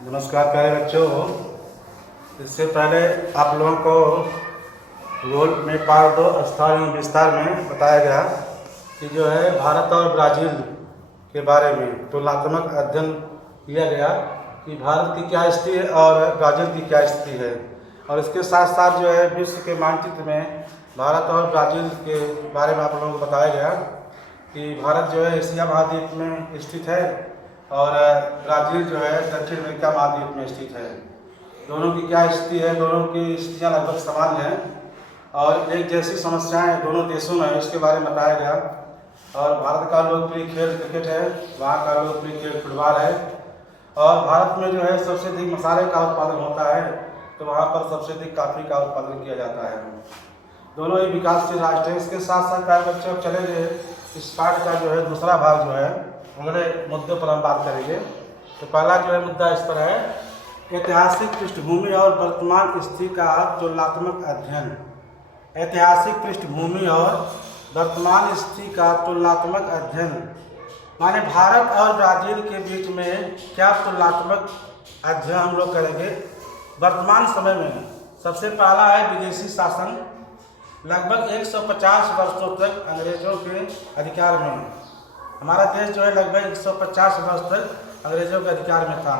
नमस्कार प्यारे बच्चों। इससे पहले आप लोगों को गोल में पार्ट 2 स्थान एवं विस्तार में बताया गया कि जो है भारत और ब्राज़ील के बारे में तुलनात्मक अध्ययन किया गया कि भारत की क्या स्थिति है और ब्राज़ील की क्या स्थिति है। और इसके साथ साथ जो है विश्व के मानचित्र में भारत और ब्राज़ील के बारे में आप लोगों को बताया गया कि भारत जो है एशिया महाद्वीप में स्थित है और ब्राज़ील जो है दक्षिण अमेरिका महाद्वीप में स्थित है। दोनों की क्या स्थिति है, दोनों की स्थितियाँ लगभग समान हैं और एक जैसी समस्याएं दोनों देशों में इसके बारे में बताया गया। और भारत का लोकप्रिय खेल क्रिकेट है, वहाँ का लोकप्रिय खेल फुटबॉल है। और भारत में जो है सबसे अधिक मसाले का उत्पादन होता है, तो वहाँ पर सबसे अधिक कॉफ़ी का उत्पादन किया जाता है। दोनों ही विकासशील राष्ट्र हैं। इसके साथ साथ प्यारे बच्चों चलेंगे इस पाठ का जो है दूसरा भाग जो है अगले मुद्दों पर हम बात करेंगे। तो पहला जो है मुद्दा इस पर है ऐतिहासिक पृष्ठभूमि और वर्तमान स्थिति का तुलनात्मक अध्ययन। ऐतिहासिक पृष्ठभूमि और वर्तमान स्थिति का तुलनात्मक अध्ययन माने भारत और ब्राज़ील के बीच में क्या तुलनात्मक अध्ययन हम लोग करेंगे। वर्तमान समय में सबसे पहला है विदेशी शासन। लगभग 150 वर्षों तक अंग्रेजों के अधिकार में हमारा देश जो है लगभग 150 वर्ष तक अंग्रेजों के अधिकार में था।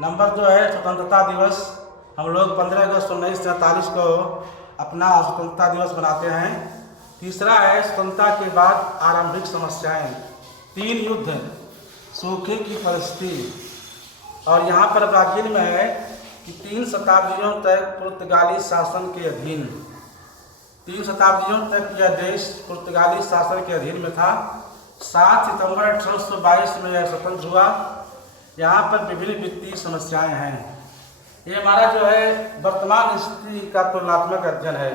नंबर जो है स्वतंत्रता दिवस, हम लोग 15 अगस्त 1947 को अपना स्वतंत्रता दिवस मनाते हैं। तीसरा है स्वतंत्रता के बाद आरंभिक समस्याएं, 3 युद्ध, सूखे की परिस्थिति। और यहाँ पर ब्राज़ील में है कि 3 शताब्दियों तक पुर्तगाली शासन के अधीन, 3 शताब्दियों तक यह देश पुर्तगाली शासन के अधीन में था। 7 सितंबर 1822 में यह स्वतंत्र हुआ। यहाँ पर विभिन्न वित्तीय समस्याएं हैं। ये हमारा जो है वर्तमान स्थिति का तुलनात्मक अध्ययन है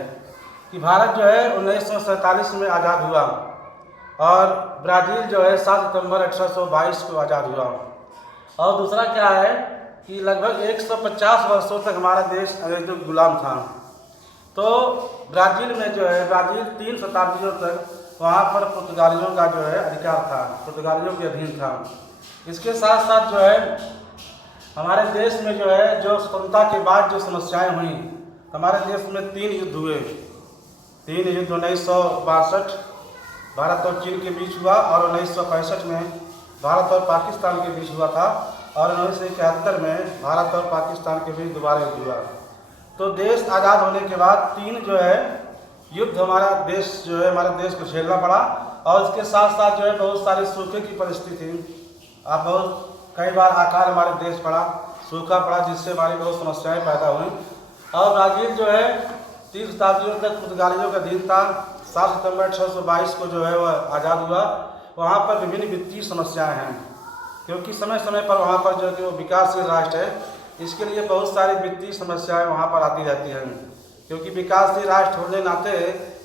कि भारत जो है 1947 में आज़ाद हुआ और ब्राज़ील जो है 7 सितंबर 1822 को आज़ाद हुआ। और दूसरा क्या है कि लगभग 150 वर्षों तक हमारा देश अंग्रेजों का गुलाम था। तो ब्राज़ील में जो है ब्राज़ील 3 शताब्दियों तक वहाँ पर पुर्तगालियों का जो है अधिकार था, पुर्तगालियों के अधीन था। इसके साथ साथ जो है हमारे देश में जो है जो स्वतंत्रता के बाद जो समस्याएं हुई, हमारे देश में 3 युद्ध हुए। 3 युद्ध 1962 भारत और चीन के बीच हुआ और 1965 में भारत और पाकिस्तान के बीच हुआ था और 1971 में भारत और पाकिस्तान के बीच दोबारा युद्ध हुआ। तो देश आज़ाद होने के बाद 3 जो है युद्ध हमारा देश जो है हमारे देश को झेलना पड़ा। और इसके साथ साथ जो है बहुत सारी सूखे की परिस्थिति थी। अब बहुत कई बार आकार हमारे देश पड़ा, सूखा पड़ा, जिससे हमारी बहुत समस्याएं पैदा हुई। और ब्राज़ील जो है 3 शताब्दियों तक पुर्तगालियों का अधीन था। 7 सितंबर 1822 को जो है वह आज़ाद हुआ। वहाँ पर विभिन्न वित्तीय समस्याएं हैं क्योंकि समय समय पर वहाँ पर जो है वो विकासशील राष्ट्र है, इसके लिए बहुत सारी वित्तीय समस्याएं वहाँ पर आती रहती हैं। क्योंकि विकासशील राष्ट्र होने नाते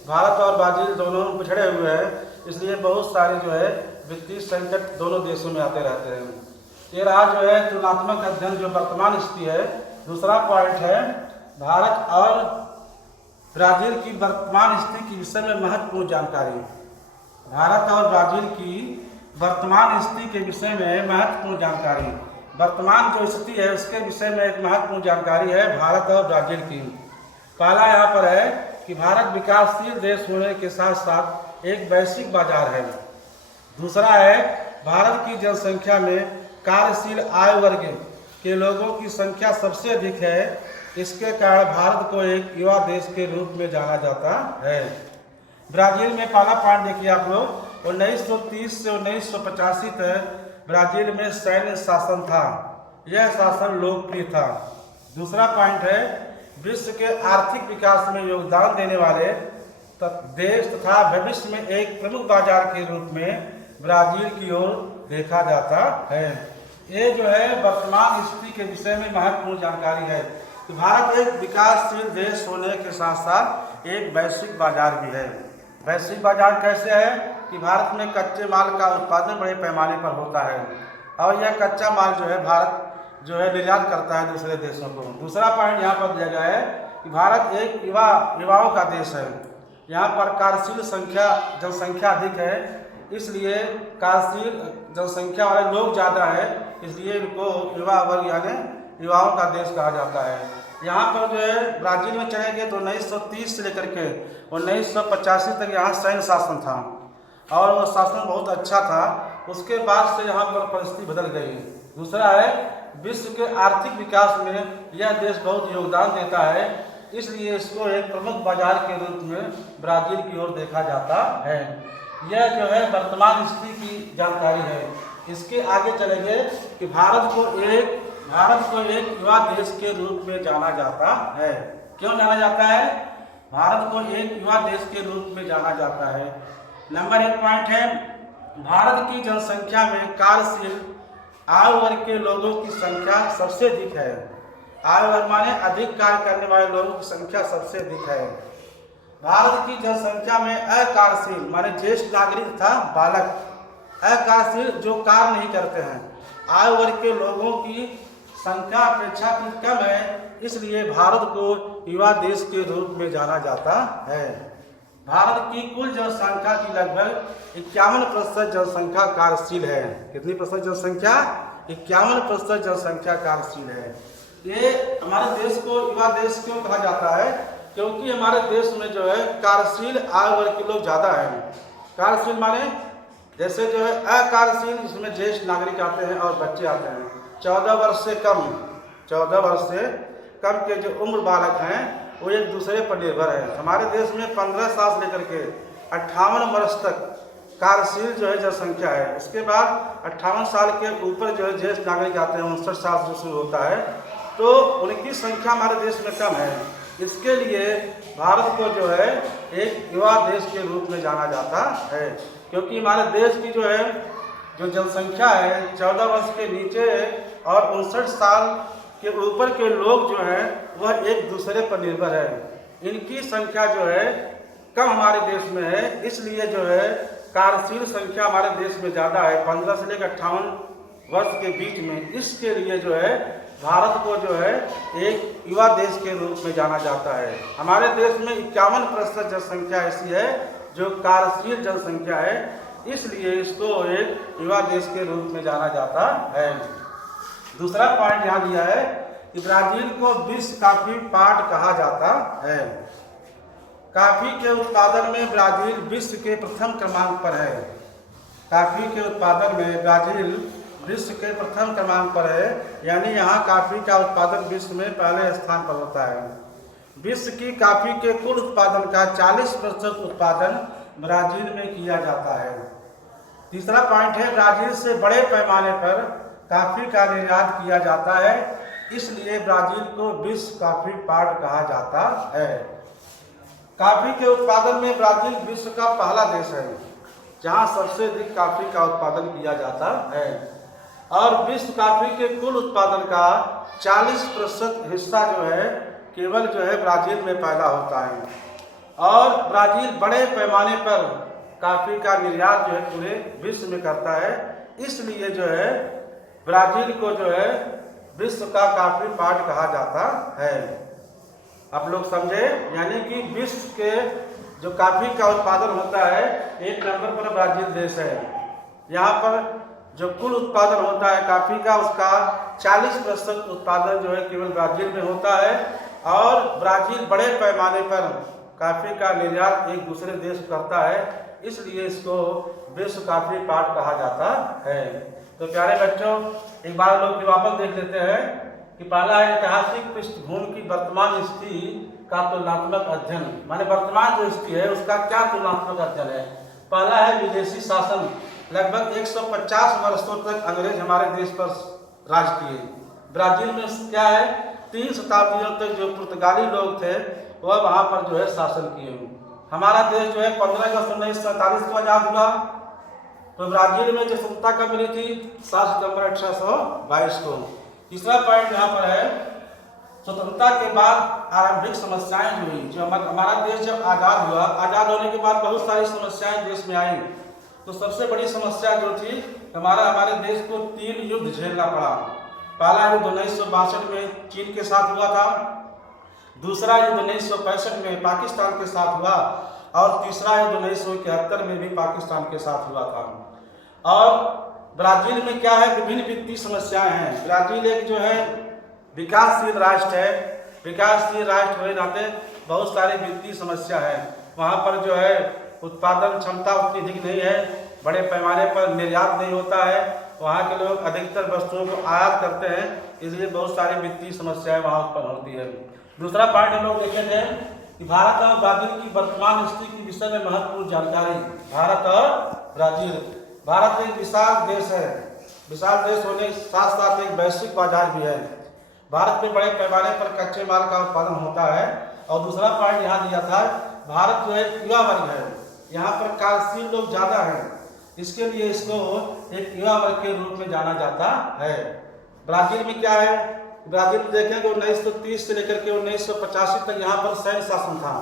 भारत और ब्राज़ील दोनों पिछड़े हुए हैं, इसलिए बहुत सारे जो है वित्तीय संकट दोनों देशों में आते रहते हैं। ये रहा जो है तुलनात्मक अध्ययन जो वर्तमान स्थिति है। दूसरा पॉइंट है भारत और ब्राज़ील की वर्तमान स्थिति के विषय में महत्वपूर्ण जानकारी। भारत और ब्राज़ील की वर्तमान स्थिति के विषय में महत्वपूर्ण जानकारी। वर्तमान जो स्थिति है उसके विषय में एक महत्वपूर्ण जानकारी है भारत और ब्राज़ील की। पहला यहाँ पर है कि भारत विकासशील देश होने के साथ साथ एक वैश्विक बाजार है। दूसरा है भारत की जनसंख्या में कार्यशील आयु वर्ग के लोगों की संख्या सबसे अधिक है। इसके कारण भारत को एक युवा देश के रूप में जाना जाता है। ब्राज़ील में पहला पॉइंट देखिए आप लोग, 1930 से 1985 तक ब्राज़ील में सैन्य शासन था। यह शासन लोकप्रिय था। दूसरा पॉइंट है विश्व के आर्थिक विकास में योगदान देने वाले देश तथा भविष्य में एक प्रमुख बाजार के रूप में ब्राज़ील की ओर देखा जाता है। ये जो है वर्तमान स्थिति के विषय में महत्वपूर्ण जानकारी है कि भारत एक विकासशील देश होने के साथ साथ एक वैश्विक बाजार भी है। वैश्विक बाजार कैसे है कि भारत में कच्चे माल का उत्पादन बड़े पैमाने पर होता है और यह कच्चा माल जो है भारत जो है निर्यात करता है दूसरे देशों को। दूसरा पॉइंट यहाँ पर दिया गया है कि भारत एक युवाओं का देश है। यहाँ पर कार्यशील जनसंख्या अधिक है, इसलिए कार्यशील जनसंख्या वाले लोग ज़्यादा है, इसलिए इनको युवा वर्ग यानी युवाओं का देश कहा जाता है। यहाँ पर जो है ब्राज़ील में चलेंगे तो 1930 से लेकर के 1985 तक यहाँ सैन्य शासन था और वह शासन बहुत अच्छा था। उसके बाद से यहाँ पर परिस्थिति बदल गई। दूसरा है विश्व के आर्थिक विकास में यह देश बहुत योगदान देता है, इसलिए इसको एक प्रमुख बाजार के रूप में ब्राज़ील की ओर देखा जाता है। यह जो है वर्तमान स्थिति की जानकारी है। इसके आगे चलेंगे कि भारत को एक युवा देश के रूप में जाना जाता है। क्यों जाना जाता है? भारत को एक युवा देश के रूप में जाना जाता है। नंबर 1 पॉइंट है, भारत की जनसंख्या में कार्यशील आयु वर्ग के लोगों की संख्या सबसे अधिक है। आयु वर्ग माने अधिक कार्य करने वाले लोगों की संख्या सबसे अधिक है। भारत की जनसंख्या में अकार्यशील माने ज्येष्ठ नागरिक तथा बालक, अकार्यशील जो कार्य नहीं करते हैं, आयु वर्ग के लोगों की संख्या अपेक्षाकृत कम है, इसलिए भारत को युवा देश के रूप में जाना जाता है। भारत की कुल जनसंख्या की लगभग 51% जनसंख्या कार्यशील है। कितनी प्रतिशत जनसंख्या? 51% जनसंख्या कार्यशील है। ये हमारे देश को युवा देश क्यों कहा जाता है? क्योंकि हमारे देश में जो है कार्यशील आयु वर्ग के लोग ज़्यादा हैं। कार्यशील माने जैसे जो है अकार्यशील, जिसमें ज्येष्ठ नागरिक आते हैं और बच्चे आते हैं। 14 वर्ष से कम के जो उम्र बालक हैं वो एक दूसरे पर निर्भर है। हमारे देश में 15 साल से लेकर के 58 वर्ष तक कार्यशील जो है जनसंख्या है। उसके बाद 58 साल के ऊपर जो है ज्येष्ठ नागरिक आते हैं, 59 साल से शुरू होता है, तो उनकी संख्या हमारे देश में कम है। इसके लिए भारत को जो है एक युवा देश के रूप में जाना जाता है, क्योंकि हमारे देश की जो है जो जनसंख्या है 14 वर्ष के नीचे और 59 साल के ऊपर के लोग जो हैं वह एक दूसरे पर निर्भर है। इनकी संख्या जो है कम हमारे देश में है, इसलिए जो है कार्यशील संख्या हमारे देश में ज़्यादा है, 15 से लेकर 58 वर्ष के बीच में। इसके लिए जो है भारत को जो है एक युवा देश के रूप में जाना जाता है। हमारे देश में 51% जनसंख्या ऐसी है जो कार्यशील जनसंख्या है, इसलिए इसको एक युवा देश के रूप में जाना जाता है। दूसरा पॉइंट यहाँ दिया है कि ब्राज़ील को विश्व कॉफी पार्ट कहा जाता है। कॉफी के उत्पादन में ब्राज़ील विश्व के प्रथम क्रमांक पर है। कॉफी के उत्पादन में ब्राज़ील विश्व के प्रथम क्रमांक पर है, यानी यहाँ कॉफी का उत्पादन विश्व में पहले स्थान पर होता है। विश्व की कॉफी के कुल उत्पादन का 40% उत्पादन ब्राज़ील में किया जाता है। तीसरा पॉइंट है, ब्राज़ील से बड़े पैमाने पर कॉफी का निर्यात किया जाता है, इसलिए ब्राज़ील को विश्व कॉफी पार्ट कहा जाता है। कॉफी के उत्पादन में ब्राज़ील विश्व का पहला देश है जहां सबसे अधिक कॉफी का उत्पादन किया जाता है, और विश्व कॉफी के कुल उत्पादन का 40% हिस्सा जो है केवल जो है ब्राज़ील में पैदा होता है, और ब्राज़ील बड़े पैमाने पर कॉफी का निर्यात जो है पूरे विश्व में करता है, इसलिए जो है ब्राज़ील को जो है विश्व का कॉफी पार्ट कहा जाता है। आप लोग समझे, यानी कि विश्व के जो कॉफी का उत्पादन होता है 1 नंबर पर ब्राज़ील देश है। यहाँ पर जो कुल उत्पादन होता है कॉफी का, उसका 40% उत्पादन जो है केवल ब्राज़ील में होता है, और ब्राज़ील बड़े पैमाने पर कॉफी का निर्यात एक दूसरे देश करता है, इसलिए इसको विश्व कॉफी पार्ट कहा जाता है। तो प्यारे बच्चों, एक बार लोग वापस देख लेते हैं कि पहला है ऐतिहासिक पृष्ठभूमि की वर्तमान स्थिति का तुलनात्मक अध्ययन, माने वर्तमान जो स्थिति है उसका क्या तुलनात्मक अध्ययन है। पहला है विदेशी शासन। लगभग 150 वर्षों तक अंग्रेज हमारे देश पर राज किए। ब्राज़ील में क्या है, 3 शताब्दियों तक जो पुर्तगाली लोग थे वह वहाँ पर जो है शासन किए। हमारा देश जो है 15 अगस्त 1947 को आज़ाद हुआ, तो ब्राज़ील में जो स्वतंत्रता कब मिली थी, 7 सितंबर 1822 को। तीसरा पॉइंट यहाँ पर है, स्वतंत्रता के बाद आरंभिक समस्याएं जो हुई, जो हमारा देश जब आज़ाद हुआ, आज़ाद होने के बाद बहुत सारी समस्याएं देश में आई। तो सबसे बड़ी समस्या जो थी, हमारे देश को 3 युद्ध झेलना पड़ा। पहला युद्ध 1962 में चीन के साथ हुआ था, दूसरा युद्ध 1965 में पाकिस्तान के साथ हुआ, और तीसरा युद्ध 1971 में भी पाकिस्तान के साथ हुआ था। और ब्राजील में क्या है, विभिन्न वित्तीय समस्याएं हैं। ब्राजील एक जो है विकासशील राष्ट्र है। विकासशील राष्ट्र होने नाते बहुत सारी वित्तीय समस्या है। वहाँ पर जो है उत्पादन क्षमता उतनी अधिक नहीं है, बड़े पैमाने पर निर्यात नहीं होता है, वहाँ के लोग अधिकतर वस्तुओं को आयात करते हैं, इसलिए बहुत सारी वित्तीय समस्याएं वहाँ उत्पन्न होती है। दूसरा पॉइंट हम लोग देखे थे कि भारत और ब्राजील की वर्तमान स्थिति के विषय में महत्वपूर्ण जानकारी। भारत और ब्राजील, भारत एक विशाल देश है, विशाल देश होने के साथ साथ एक वैश्विक बाजार भी है। भारत में बड़े पैमाने पर कच्चे माल का उत्पादन होता है। और दूसरा पॉइंट यहाँ दिया था, भारत जो है युवा वर्ग है, यहाँ पर कार्यशील लोग ज़्यादा हैं, इसके लिए इसको एक युवा वर्ग के रूप में जाना जाता है। ब्राजील में क्या है, ब्राजील में देखेंगे 1930 से लेकर के 1985 तक यहाँ पर सैन्य शासन था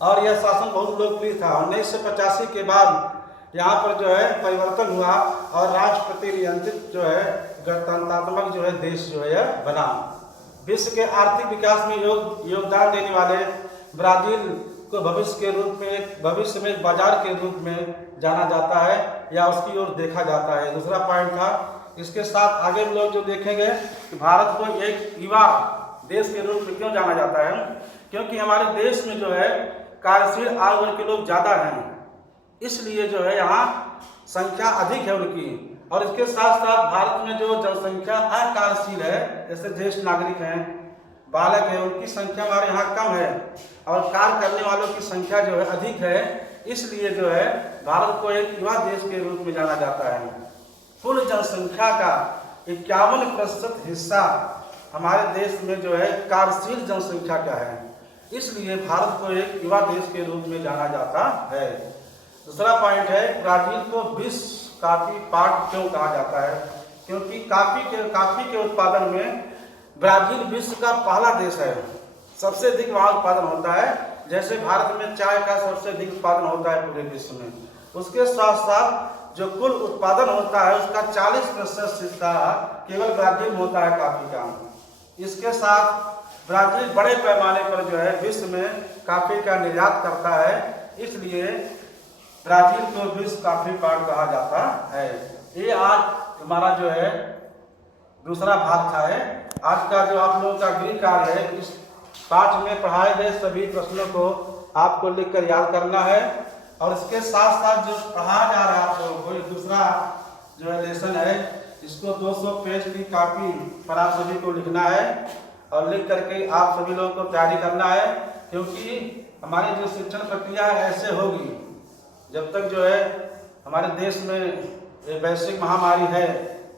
और यह शासन बहुत लोकप्रिय था। 1985 के बाद यहाँ पर जो है परिवर्तन हुआ और राष्ट्रपति नियंत्रित जो है गणतंत्रात्मक जो है देश जो है बना। विश्व के आर्थिक विकास में योगदान देने वाले ब्राजील को भविष्य में बाजार के रूप में जाना जाता है या उसकी ओर देखा जाता है। दूसरा पॉइंट था, इसके साथ आगे हम लोग जो देखेंगे कि भारत को एक युवा देश के रूप में क्यों जाना जाता है, क्योंकि हमारे देश में जो है कार्यशील आयु वर्ग के लोग ज़्यादा हैं, इसलिए जो है यहाँ संख्या अधिक है उनकी। और इसके साथ साथ भारत में जो जनसंख्या अकार्यशील है, जैसे ज्येष्ठ नागरिक हैं, बालक हैं, उनकी संख्या हमारे यहाँ कम है और कार्य करने वालों की संख्या जो है अधिक है, इसलिए जो है भारत को एक युवा देश के रूप में जाना जाता है। कुल जनसंख्या का 51% हिस्सा हमारे देश में जो है कार्यशील जनसंख्या का है, इसलिए भारत को एक युवा देश के रूप में जाना जाता है। दूसरा पॉइंट है, ब्राजील को विश्व कॉफी पार्क क्यों कहा जाता है, क्योंकि कॉफी के उत्पादन में ब्राजील विश्व का पहला देश है, सबसे अधिक वहाँ उत्पादन होता है। जैसे भारत में चाय का सबसे अधिक उत्पादन होता है पूरे विश्व में, उसके साथ साथ जो कुल उत्पादन होता है उसका 40% हिस्सा केवल ब्राजील में होता है कॉफी का। इसके साथ ब्राजील बड़े पैमाने पर जो है विश्व में कॉफी का निर्यात करता है, इसलिए ब्राजील को विश्व कॉफी पार्क कहा जाता है। ये आज हमारा जो है दूसरा भाग था है। आज का जो आप लोगों का गृह कार्य है, इस पाठ में पढ़ाए गए सभी प्रश्नों को आपको लिखकर याद करना है और इसके साथ साथ जो पढ़ाया जा रहा है आप लोगों को, ये दूसरा जो है लेसन है, इसको 200 पेज की कॉपी पर आप सभी को लिखना है और लिख करके आप सभी लोगों को तैयारी करना है, क्योंकि हमारी जो शिक्षण प्रक्रिया है ऐसे होगी जब तक जो है हमारे देश में एक वैश्विक महामारी है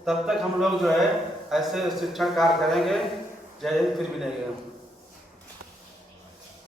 तब तक हम लोग जो है ऐसे शिक्षण कार्य करेंगे। जय हिंद, फिर मिलेंगे।